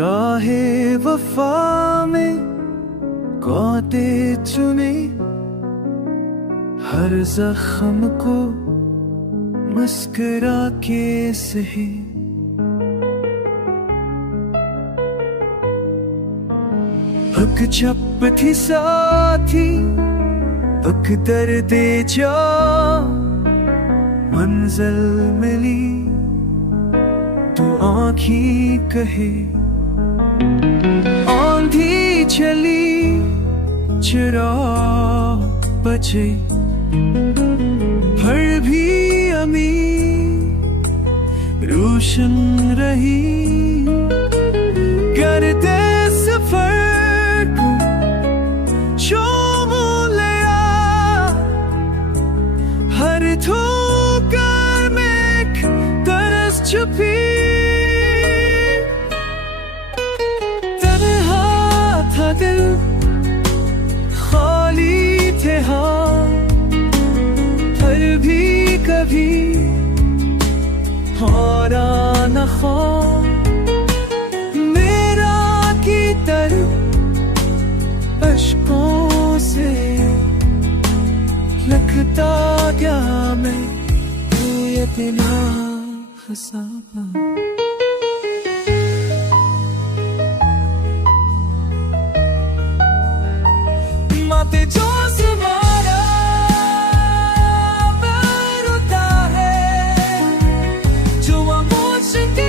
राहे वफा में कौते चुने, हर जख्म को मुस्कुरा के सही। हक छप थी साथी तक दर्दे जा, मंजिल मिली तो आँखी कहे। आंधी चली चिराग बचे, फिर भी अमी रोशन रही। करते सफर जो लिया, हर ठोकर में एक तरस छुपी। तन्हा था दिल, खाली थे हाथ, पर भी कभी हारा न ख्वाब। मेरा की तरफ अश्कों से लगता क्या मैं तू इतना हंसा। माते जो समारा बरता है, जो मुझके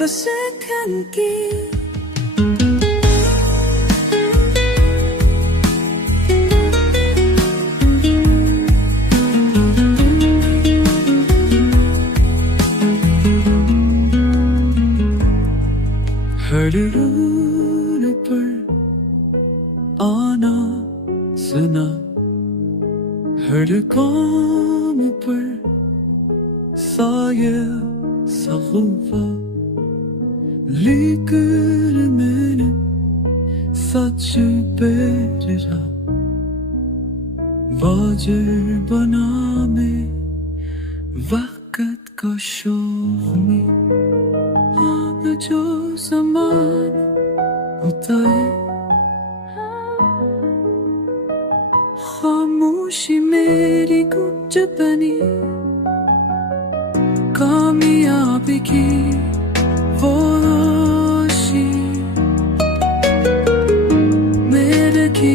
rasakan ki. हर रूर पर आना सुना, हर काम पर साया सखुफा। लेकर मैंने सच पे रहा, वाजिर बना मैं वक्त का शौक में। अब जो समान होता है, खामोशी मेरी कुछ बनी। कामयाबी की वो मेरे की